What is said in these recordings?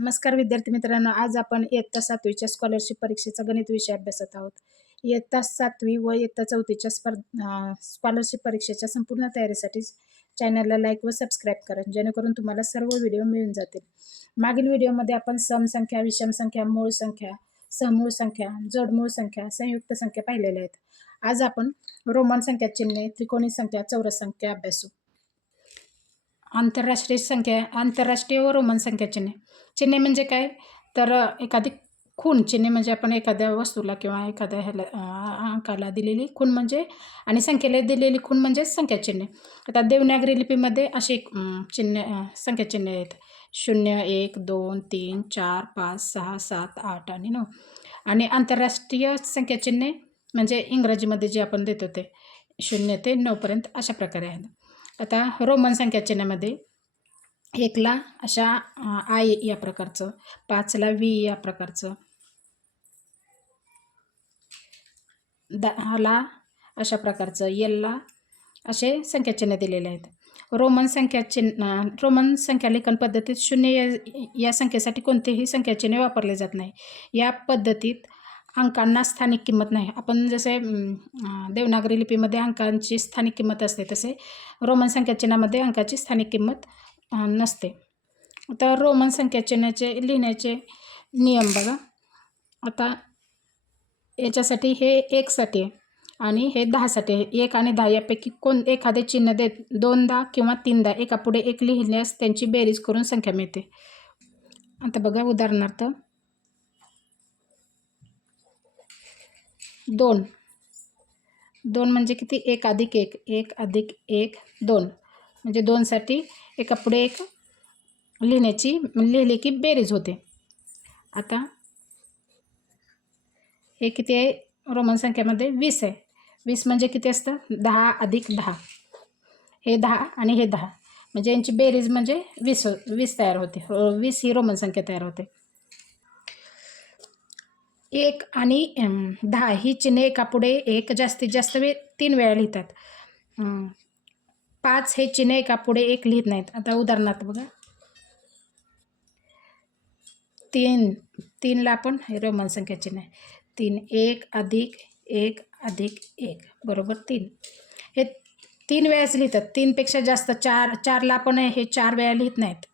नमस्कार विद्यार्थी मित्रांनो आज आपण इयत्ता सातवीच्या स्कॉलरशिप परीक्षेचा गणित विषय अभ्यासत आहोत. इयत्ता सातवी व इयत्ता चौथीच्या स्पर्धा स्कॉलरशिप परीक्षेच्या संपूर्ण तयारीसाठी चॅनलला लाईक व सबस्क्राईब करा जेणेकरून तुम्हाला सर्व व्हिडिओ मिळून जातील. मागील व्हिडिओमध्ये आपण समसंख्या विषम संख्या मूळ संख्या समूळ संख्या जोडमूळ संख्या संयुक्त संख्या पाहिलेल्या आहेत. आज आपण रोमन संख्या चिन्हे त्रिकोणी संख्या चौरस संख्या अभ्यासू. आंतरराष्ट्रीय संख्या आंतरराष्ट्रीय व रोमन संख्या चिन्हे. चिन्हे म्हणजे काय? तर एखादी खूण चिन्हे म्हणजे आपण एखाद्या वस्तूला किंवा एखाद्या ह्याला अंकाला दिलेली खूण म्हणजे आणि संख्येला दिलेली खूण म्हणजे संख्या चिन्हे आता देवनागरी लिपीमध्ये अशी एक, संख्याचिन्हे संख्या चिन्हे आहेत. शून्य एक दोन तीन चार पाच सहा सात आठ आणि नऊ. आणि आंतरराष्ट्रीय संख्याचिन्हे म्हणजे इंग्रजीमध्ये जे आपण देतो ते शून्य ते नऊपर्यंत अशा प्रकारे आहेत. आता रोमन संख्याचिन्हामध्ये एकला अशा आय या प्रकारचं पाचला व्ही या प्रकारचं. दहाला अशा प्रकारचं येलला असे संख्याचिन्ह दिलेले आहेत. रोमन संख्या चिन्ह रोमन संख्या लेखन पद्धतीत शून्य या या संख्येसाठी कोणतेही संख्याचिन्ह वापरले जात नाही. या पद्धतीत अंकांना स्थानिक किंमत नाही. आपण जसे देवनागरी लिपीमध्ये अंकांची स्थानिक किंमत असते तसे रोमन संख्याचिन्हामध्ये अंकाची स्थानिक किंमत नसते. तर रोमन संख्याचिन्हाचे लिहिण्याचे नियम बघा. आता याच्यासाठी हे एकसाठी आहे आणि हे दहासाठी आहे. एक आणि दहा यापैकी कोण एखादे चिन्ह देत दोनदा किंवा तीनदा एकापुढे एक लिहिल्यास त्यांची बेरीज करून संख्या मिळते. आता बघा उदाहरणार्थ दोन. दोन म्हणजे किती? एक अधिक एक एक अधिक एक दोन. म्हणजे दोनसाठी एकापुढे एक लिहिण्याची लिहिली की बेरीज होते. आता हे किती आहे? रोमन संख्यामध्ये वीस आहे. वीस म्हणजे किती असतं? दहा अधिक दहा. हे दहा आणि हे दहा. म्हणजे यांची बेरीज म्हणजे वीस वीस तयार होते. वीस ही रोमन संख्या तयार होते. एक आणि दहा ही चिन्हे एकापुढे एक जास्तीत जास्त वे तीन वेळा लिहितात. पाच हे चिन्ह एका पुढे एक लिहित नाहीत. आता उदाहरणार्थ बघा. तीन तीनला आपण हे रोमन संख्या चिन्ह आहे. तीन एक अधिक एक अधिक एक. बरोबर तीन. हे तीन वेळाच लिहितात. तीनपेक्षा जास्त चार चारला आपण हे चार वेळा लिहित नाहीत.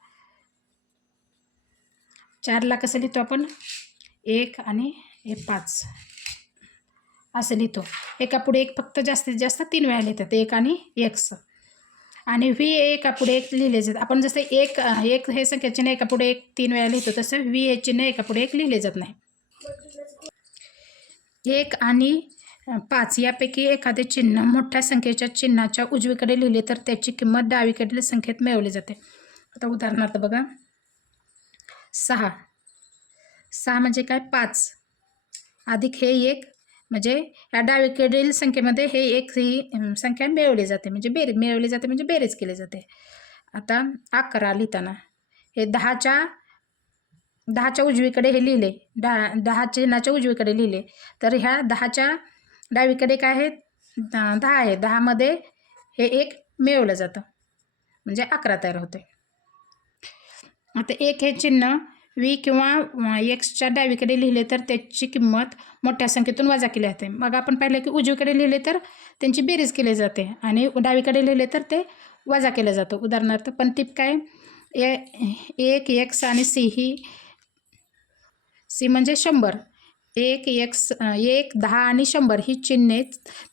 चारला कसं लिहितो आपण? एक आणि हे पाच. असं लिहितो. एका पुढे एक फक्त जास्तीत जास्त तीन वेळा लिहितात. एक आणि एक्स. आणि व्ही एकापुढे एक लिहिले जात आपण जसं एक एक हे संख्या चिन्ह एकापुढे एक तीन वेळा लिहितो तसं व्ही हे चिन्ह एकापुढे एक लिहिले जात नाही. एक आणि पाच यापैकी एखादे चिन्ह मोठ्या संख्येच्या चिन्हाच्या उजवीकडे लिहिले तर त्याची किंमत डावीकडील संख्येत मिळवली जाते. आता उदाहरणार्थ बघा. सहा. सहा म्हणजे काय? पाच. अधिक हे एक म्हणजे या डावीकडील संख्येमध्ये हे एक ही संख्या मिळवली जाते. म्हणजे बेरी मिळवली जाते म्हणजे बेरीज केली जाते. आता अकरा लिहिताना. हे दहाच्या दहाच्या उजवीकडे हे लिहिले. दहा दहा चिन्हाच्या उजवीकडे लिहिले. तर ह्या दहाच्या डावीकडे काय आहे दहा आहे. दहामध्ये हे एक मिळवलं जातं. म्हणजे अकरा तयार होते. आता एक हे चिन्ह वी किंवा एक्सच्या डावीकडे लिहिले तर त्याची किंमत मोठ्या संख्येतून वजा केली जाते. मग आपण पाहिलं की उजवीकडे लिहिले तर त्यांची बेरीज केली जाते आणि डावीकडे लिहिले तर ते वजा केलं जातं. उदाहरणार्थ पण ती काय? ए एक एक्स आणि सी ही सी म्हणजे शंभर. एक एक्स एक दहा आणि शंभर ही चिन्हे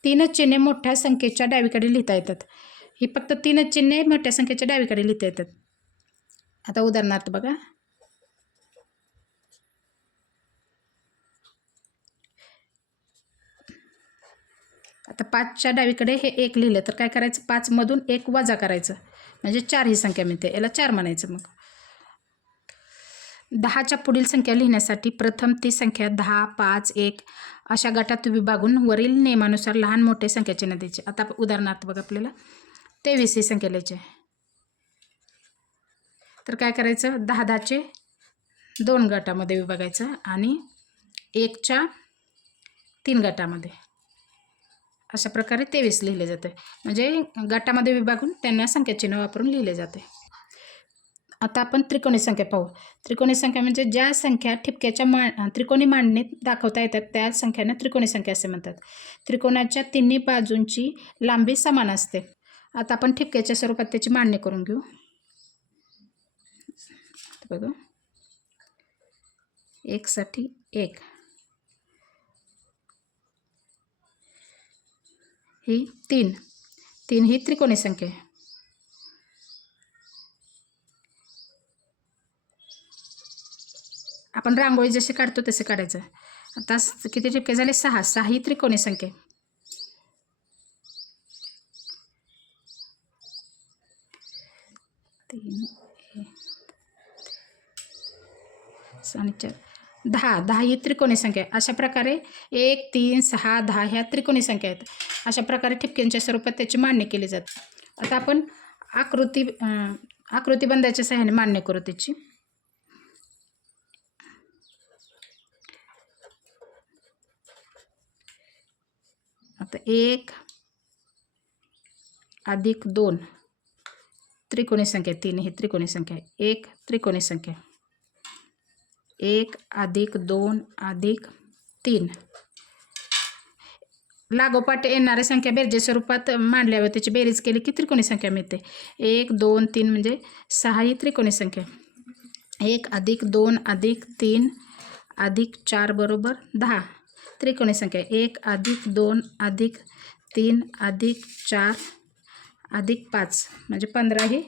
तीनच चिन्हे मोठ्या संख्येच्या डावीकडे लिहिता येतात. ही फक्त तीनच चिन्हे मोठ्या संख्येच्या डावीकडे लिहिता येतात. आता उदाहरणार्थ बघा. आता पाचच्या डावीकडे हे एक लिहिलं तर काय करायचं? पाचमधून एक वजा करायचं. म्हणजे चार ही संख्या मिळते. याला चार म्हणायचं मग. दहाच्या पुढील संख्या लिहिण्यासाठी प्रथम ती संख्या दहा पाच एक अशा गटात विभागून वरील नियमानुसार लहान मोठे संख्या चिन्ह द्यायचे. आता उदाहरणार्थ बघा आपल्याला. तेवीस ही संख्या लिहायची आहे. तर काय करायचं? दहा दहाचे दोन गटामध्ये विभागायचं आणि एकच्या तीन गटामध्ये. अशा प्रकारे तेवीस लिहिले जाते. म्हणजे गटामध्ये विभागून त्यांना संख्याचिन्ह वापरून लिहिले जाते. आता आपण त्रिकोणी संख्या पाहू. त्रिकोणी संख्या म्हणजे ज्या संख्या ठिपक्याच्या मा त्रिकोणी मांडणीत दाखवता येतात त्या संख्यांना त्रिकोणी संख्या असे म्हणतात. त्रिकोणाच्या तिन्ही बाजूंची लांबी समान असते. आता आपण ठिपक्याच्या स्वरूपात त्याची मांडणी करून घेऊ. बघा. एकसाठी एक. ही तीन तीन ही त्रिकोणी संख्या आहे आपण रांगोळी जशी काढतो तसे काढायचं. आता किती ठिपके झाले? सहा. सहा ही त्रिकोणी संख्या आहे. तीन चार. दहा. दहा ही त्रिकोणी संख्या अशा प्रकारे एक तीन सहा दहा ह्या त्रिकोणी संख्या आहेत. अशा प्रकारे ठिपक्यांच्या स्वरूपात त्याची मांडणी केली जाते. आता आपण आकृती आकृतीबंधाच्या सहाय्याने मान्य करू त्याची. आता एक अधिक दोन त्रिकोणी संख्या तीन ही त्रिकोणी संख्या आहे. एक त्रिकोणी संख्या. एक अधिक दोन अधिक तीन. लागोपाठ येणाऱ्या संख्या बेरजे स्वरूपात मांडल्यावर त्याची बेरीज केली की त्रिकोणी संख्या मिळते. एक दोन तीन म्हणजे सहा ही त्रिकोणी संख्या. एक अधिक दोन अधिक तीन अधिक चार बरोबर दहा. त्रिकोणी संख्या. एक अधिक दोन अधिक तीन अधिक चार अधिक पाच म्हणजे पंधरा ही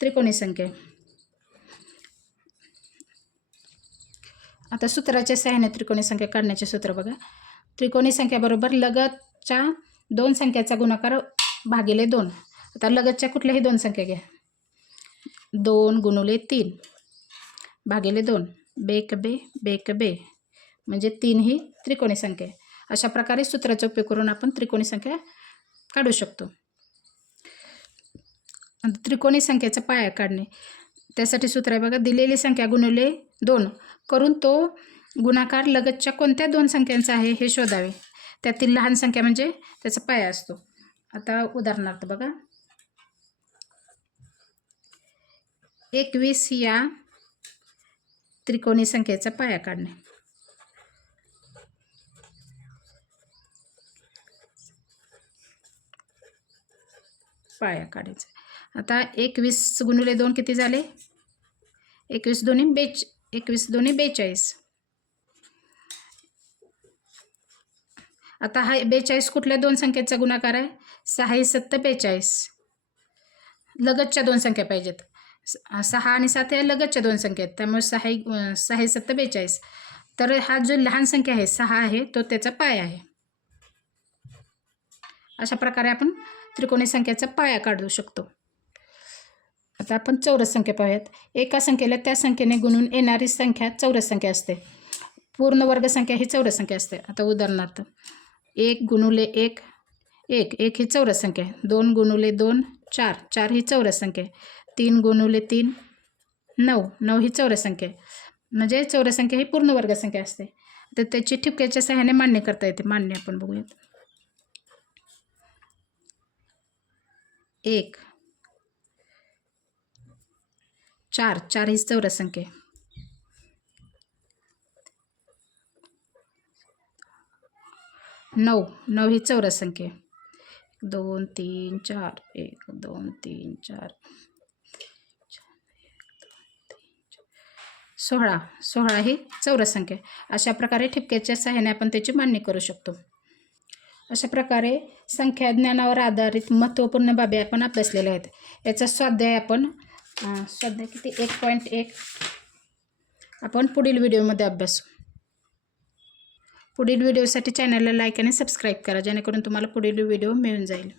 त्रिकोणी संख्या. आता सूत्राच्या सहाय्याने त्रिकोणी संख्या काढण्याचे सूत्र बघा. त्रिकोणी संख्याबरोबर लगतच्या दोन संख्याचा गुणाकार भागिले दोन. आता लगतच्या कुठल्याही दोन संख्या घ्या. दोन गुणुले तीन भागिले दोन. बेक बे बेक बे. म्हणजे तीन ही त्रिकोणी संख्या आहे. अशा प्रकारे सूत्राचा उपयोग करून आपण त्रिकोणी संख्या काढू शकतो. त्रिकोणी संख्येचा पाया काढणे. त्यासाठी सूत्र आहे बघा दिलेली संख्या गुणवले दोन. करून तो गुणाकार लगतच्या कोणत्या दोन संख्यांचा आहे हे शोधावे. त्यातील लहान संख्या म्हणजे त्याचा पाया असतो. आता उदाहरणार्थ बघा. एकवीस या त्रिकोणी संख्येचा पाया काढणे. पाया काढायचा. आता एकवीस गुणिले दोन किती झाले? एकवीस दोन्ही बेच एकवीस दोन्ही बेचाळीस. आता हा बेचाळीस कुठल्या दोन संख्येचा गुणाकार आहे? सहा सत्त बेचाळीस. लगतच्या दोन संख्या पाहिजेत. स- सहा आणि सात या लगतच्या दोन संख्या आहेत त्यामुळे सहा सहा सत्त बेचाळीस. तर हा जो लहान संख्या आहे सहा आहे तो त्याचा पाय आहे. अशा प्रकारे आपण त्रिकोणी संख्येचा पाया काढू शकतो. आता आपण चौरस संख्या पाहूयात. एका संख्येला त्या संख्येने गुणून येणारी संख्या चौरस संख्या असते. पूर्ण वर्ग संख्या ही चौरस संख्या असते. आता उदाहरणार्थ एक गुणुले एक एक एक ही चौरस संख्या आहे दोन गुणुले दोन चार चार ही चौरस संख्या आहे तीन गुणुले तीन नऊ नऊ ही चौरस संख्या आहे म्हणजे चौरस संख्या ही पूर्ण वर्ग संख्या असते. तर त्याची ठिपक्याच्या सहाय्याने मांडणी करता येते. मांडणी आपण बघूयात. एक चार चार ही चौरस संख्या नऊ. नऊ ही चौरस संख्या दोन तीन चार. एक दोन तीन चार. सोळा. सोळा ही चौरस संख्या अशा प्रकारे ठिपक्याच्या सहाय्याने आपण त्याची मांडणी करू शकतो. अशा प्रकारे संख्या ज्ञानावर आधारित महत्त्वपूर्ण बाबी आपण अभ्यासलेल्या आहेत. याचा स्वाध्याय आपण स्वाध्याय किती? एक पॉईंट एक. आपण पुढील व्हिडिओमध्ये अभ्यासू. पुढील व्हिडिओसाठी चॅनलला लाईक आणि सबस्क्राईब करा जेणेकरून तुम्हाला पुढील व्हिडिओ मिळून जाईल.